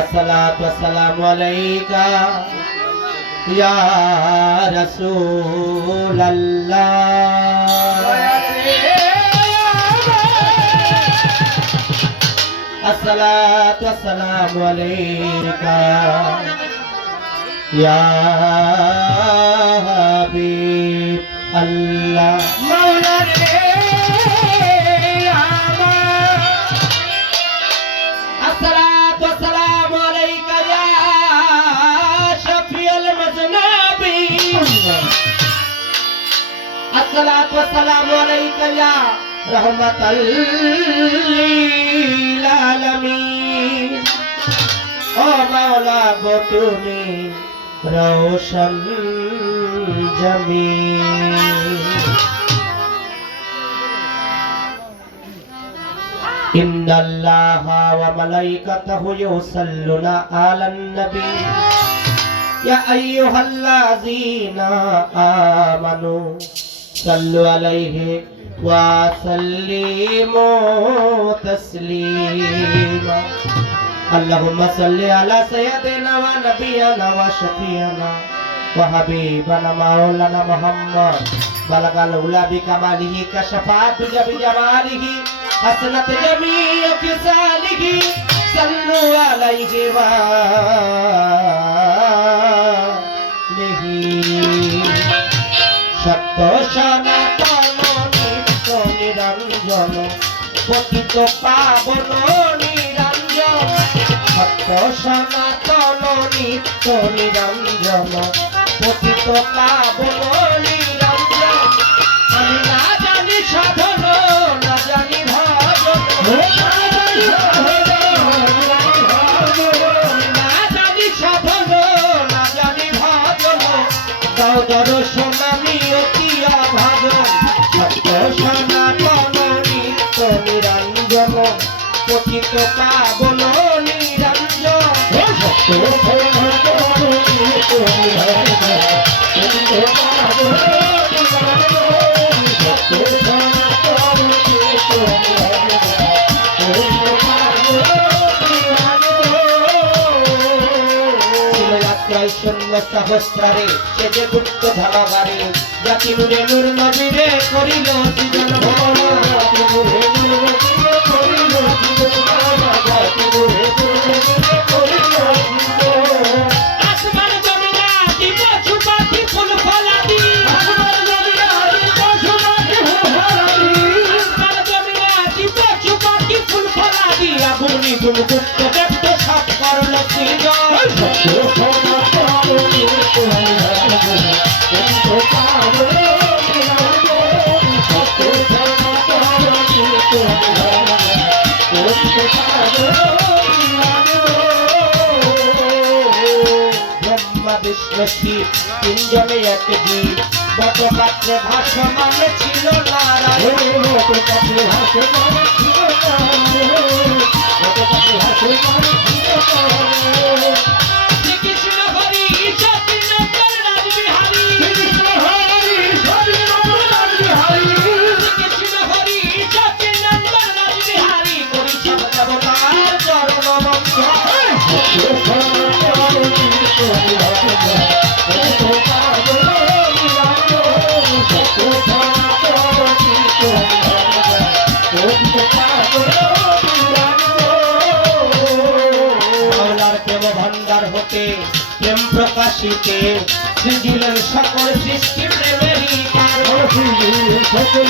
अस्सलातु वस्सलामु अलैका या रसूलल्लाह। अस्सलातु वस्सलामु अलैका या हबीब अल्लाह। मौला रे अस्सलातु वस्सलामु अलैका या शफीअल मज़नबीन। अस्सलातु वस्सलामु अलैका या रहमतल लिल आलमीन। ओ मौला गो तुमी रोशन जमीन। इन्नल्लाहा व मलाइकतहु युसल्लूना अलन नबी या अय्युहल्लज़ीना आमनू सल्लु अलैहि व सल्लिमू तस्लीमा। अल्लाहुम्मा सल्लि अला सय्यदिना व नबियना व शफीअना व हबीबना मौलाना मुहम्मद बलगल उला बिकमालिही कशफात बिजमालिही हसनत जमीअ फिसालिही सल्लु अलैहि व आलिही। सत्य सनातन नित्य निरंजन पतित पावन निरंजन। सत्य सनातन नित्य निरंजन पतित पावन निरंजन। আমি না জানি সাধন না জানি ভজন, না জানি সাধন না জানি ভজন, দাও দর্শন আমি অতি অভাজন। সত্য সনাতন নিত্য নিরঞ্জন পতিত পাবন নিরঞ্জন। সত্য সনাতন নিত্য নিরঞ্জন সহস্রারে সে যে গুপ্ত ধরাগারে জাতি নূরে নূর নবীরে করিল সৃজন ভবন। জাতি নূরে নূর নবীরে করিল সৃজন ভবন। জাতি নূরে নূর নবীরে করিল সৃজন। আসমান জমিনা দিব ছুপাতি ফুল ফলাদি। আসমান জমিনা দিব ছুপাতি ফুল ফলাদি। আসমান জমিনা দিব ছুপাতি ফুল ফলাদি। আগুনি গুপ্ত দেবত সব করল সৃজন। ব্রহ্মা বিষ্ণু শিব তিনজনে এক জীব। গতকাত্রে ভাসমান ছিল নারায়ণ। গতকাত্রে ভাসমান ছিল নারায়ণ। গতকাত্রে ভাসমান ছিল নারায়ণ। শ্রীকৃষ্ণ হরি সতীনন্দন রাজবিহারী। শ্রীকৃষ্ণ হরি সতীনন্দন রাজবিহারী। শ্রীকৃষ্ণ হরি সতীনন্দন রাজবিহারী। করি সব দেবতার চরণ বন্দন। भंडार होते प्रेम प्रकाशिते सृजिलेन सकल सृष्टि प्रेमेरी कारण। सकल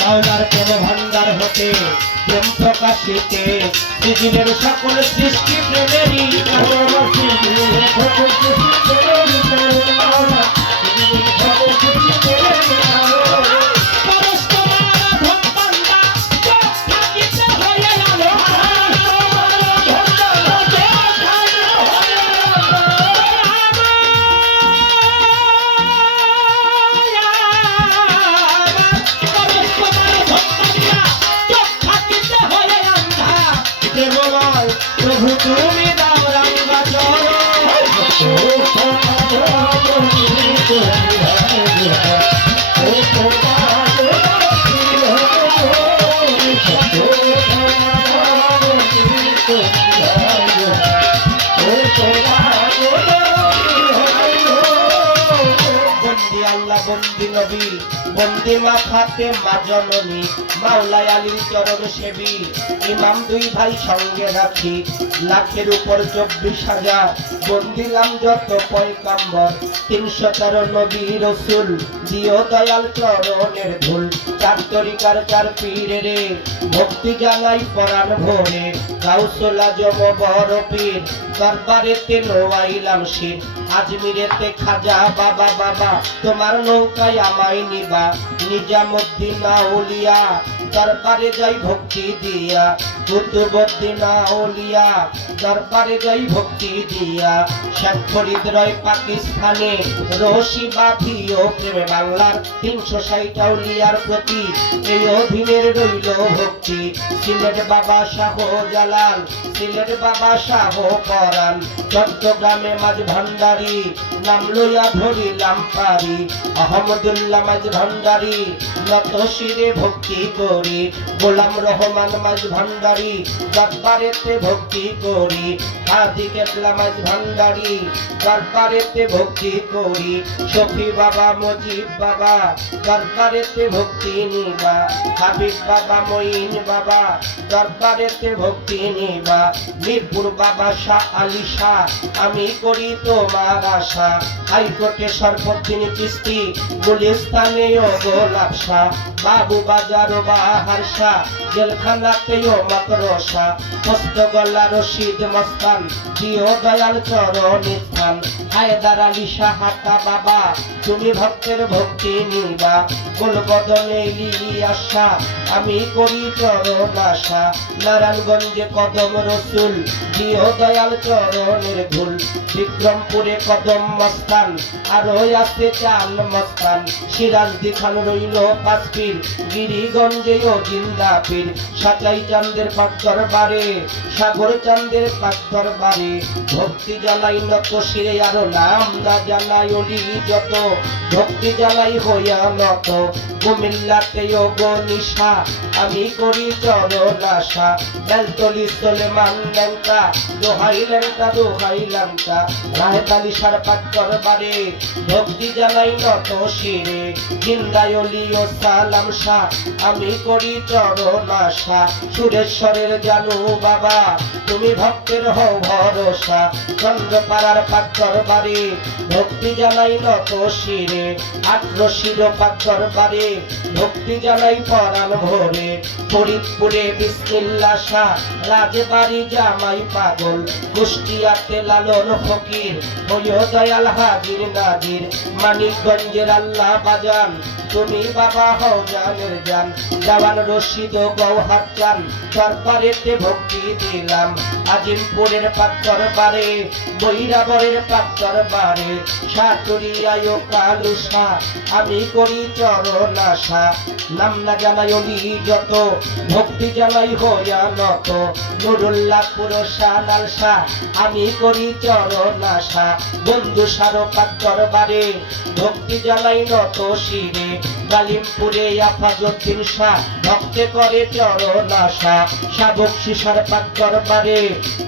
माওলার প্রেম भंडार होते प्रेम प्रकाशिते सृजिलेन सकल सृष्टि प्रेमेरी कारण। सकल सृष्टि प्रेमेरी कारण। सकल सृष्टि प्रेमेरी कारण। प्रभु তুমি দাও রঙ্গা চরণ। নবী বন্দিমা ফাতেমা জননী মাওলাই আলীর চরণ সেবী ইমাম দুই ভাই সঙ্গে রাখি লাখের উপর 24,000 বন্দিলাম যত পয়গাম্বর 313 নবী রসুল দিও দয়াল চরণের ধুল চার তরিকার চার পীরে রে ভক্তি জানাই পরাণ ভরে গাউসুল আজম বড় পীর দরবারেতে নোয়াইলাম শির আজমিরেতে খাজা বাবা বাবা তোমার নৌকায় আমায় নিবা নিজামুদ্দিন আউলিয়া দরবারে যাই ভক্তি দিয়া কুতুবুদ্দিন আউলিয়া দরবারে যাই ভক্তি দিয়া শেখ ফরিদ রয় পাকিস্তানে রশি বাঁধিও প্রেমে বাংলার 360 আউলিয়ার প্রতি এই অধীনের রইল ভক্তি সিলেট বাবা শাহ জালাল সিলেট বাবা শাহ পরাণ চট্টগ্রামে মাঝ ভান্ডারি নাম লইয়া ধরিলাম পারি আহমদুল্লাহ মাঝ ভান্ডারি নত শিরে ভক্তি করি গোলাম রহমান মাঝ ভান্ডারি দরবারেতে ভক্তি করি হাদি কেবলা মাঝ ভান্ডারি দরবারেতে ভক্তি করি শফি বাবা মজিব বাবা দরবারেতে ভক্তি নিবা হাবিব বাবা মঈন বাবা দরবারেতে ভক্তি নিবা মিরপুর বাবা শাহ আলী শাহ আমি করি তোমার আশা হাইকোর্টে সর্বদিন কিস্তি গুলিস্তানেও গোলাপ শাহ বাবু বাজার ও বাহার শাহ জেলখানাতেও মাকড়সা হস্তগলা রশিদ মস্তান দিও দয়াল চরণ স্থান হায়দার আলী শাহাতা বাবা তুমি ভক্তের ভক্তি নিবা গোলবদনে ইলিয়াস শাহ আমি করি চরণ আশা নারায়ণগঞ্জে কদম রসুল দিও দয়াল চরণের ধুল বিক্রমপুরে কদম মস্তান আরো আছে চাল মস্তান সিরাজদি খান রইল পাঁচপীর গিরিগঞ্জেও জিন্দা পীর সাচাই চান্দের পাক দরবারে সাগর চান্দের পাক দরবারে ভক্তি জ্বালাই নত শিরে আরো নাম না জানাই অলি যত ভক্তি জ্বালাই হইয়া নত কুমিল্লাতেও গনিশা আমি করি চরণ আশা বেলতলি সলেমান লেঙ্কা দোহাই লেঙ্কা দোহাই লঙ্কা রাহেতালি সার পাক দরবারে ভক্তি জ্বালাই নত শিরে জিন্দাই অলি ও সালাম শাহ আমি করি চরণ আশা সুরেশ্বরের জানু বাবা তুমি ভক্তের হও ভরসা চন্দ্রপাড়ার পাক দরবারে ভক্তি জানাই নত শিরে আটরশির পাক দরবারে ভক্তি জানাই পরাণ ভরে ফরিদপুরে বিসমিল্লাহ শাহ রাজবাড়ি জামাই পাগল কুষ্টিয়াতে লালন ফকির হইও দয়াল হাজির নাজির মানিকগঞ্জের আল্লাহ বাজান তুমি বাবা হও জানের জান জওয়ান রশিদ গৌহার চান দরবারেতে ভক্তি দিলাম আজিমপুরের পাক দরবারে বৈরাবরের পাক দরবারে সাটুরিয়ায় কালু শাহ আমি করি চরণ আশা নাম না জানাই অলি যত ভক্তি জানাই হইয়া নত নুরুল্লাহপুর শানাল শাহ আমি করি চরণ আশা বন্ধু সারো পাক দরবারে ভক্তি জানাই নত শিরে গালিমপুরে আফাজউদ্দিন শাহ ভক্তে করে চরণ আশা শাবক শিশার পাক দরবারে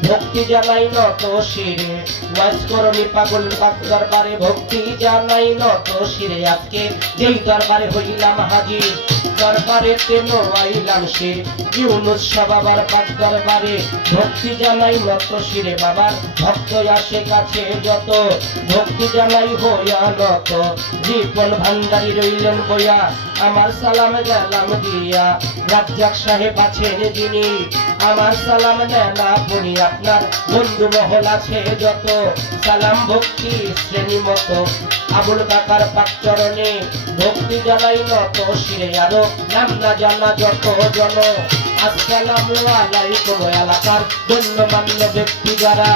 ভক্তি জানাই নত শিরে ওয়াজকরণী পাগল পাক দরবারে ভক্তি জানাই নত শিরে আজকে যেই দরবারে হইলাম হাজির দরবারেতে নোয়াইলাম শির ইউনুস শাহ বাবার পাক দরবারে ভক্তি জানাই নত শিরে বাবার ভক্ত আসে কাছে যত ভক্তি জানাই হইয়া নত জীবন ভান্ডারী রইলেন বইয়া আমার সালাম গেলাম দিয়া রাজ্জাক সাহেব আছেন যিনি আমার সালাম নেন আপনি আপনার বন্ধু মহল আছে যত সালাম ভক্তি শ্রেণী মতো আবুল বাকার পাক চরণে ভক্তি জানাই নত শিরে আরো নাম না জানা যত জন আসসালামু আলাইকুম এলাকার গণ্যমান্য ব্যক্তি যারা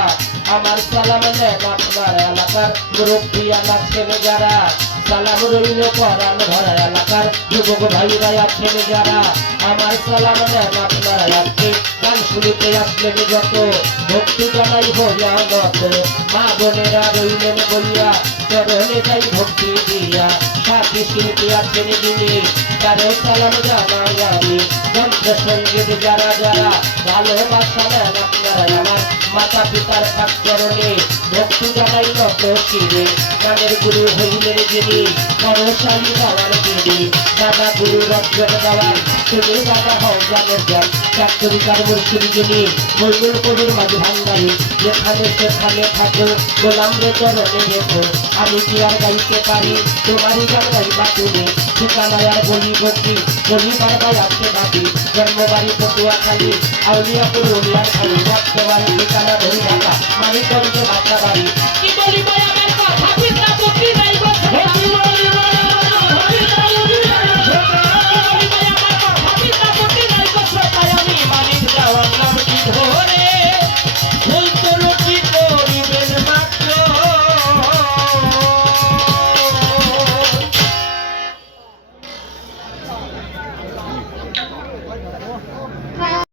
আমার সালাম নেন আপনার এলাকার মুরব্বী আমার ছেলে যারা সালাম রইল পরাণ ভরা এলাকার যুবক ভাইরা আছেন যারা আমার সালাম নেন আপনারা আজকে গান শুনতে আসলেন যত ভক্তি জানাই হইয়া নত মা বোনেরা রইলেন বলিয়া চরণে যাই ভক্তি দিয়া সাথী শিল্পী আছেন যিনি তারও সালাম জানাই আমি সঙ্গীত যারা যারা ভালোবাসা দেন আপনারা আমার মাতা পিতার পাকচরণে ভক্তি জানাই নত শিরে গানের গুরু হইলেন যিনি বড়শালী বাবার তিনি দাদা গুরু রঞ্জন দেওয়ান তুমি দাদা হও জানের জ্ঞান চাকরিকার মুর্শিদ যিনি মজুর কবির মাঝে ভান্ডারি যেখানে সেখানে থাকো গোলাম রে চরণে রেখো আমি কি আর গাইতে পারি তোমারই গান গাইবা তুমি ঠিকানায় আর বলি বকি বলি বারবার আসতে ভাবি জন্মবাড়ি পটুয়াখালী আউলিয়াপুর উলিয়ার খালি বর্তমানে ঠিকানা ধরি ঢাকা মানিকগঞ্জ বাসা বাড়ি কি বলিব আমার কথা পিতা পুত্রী নাই গো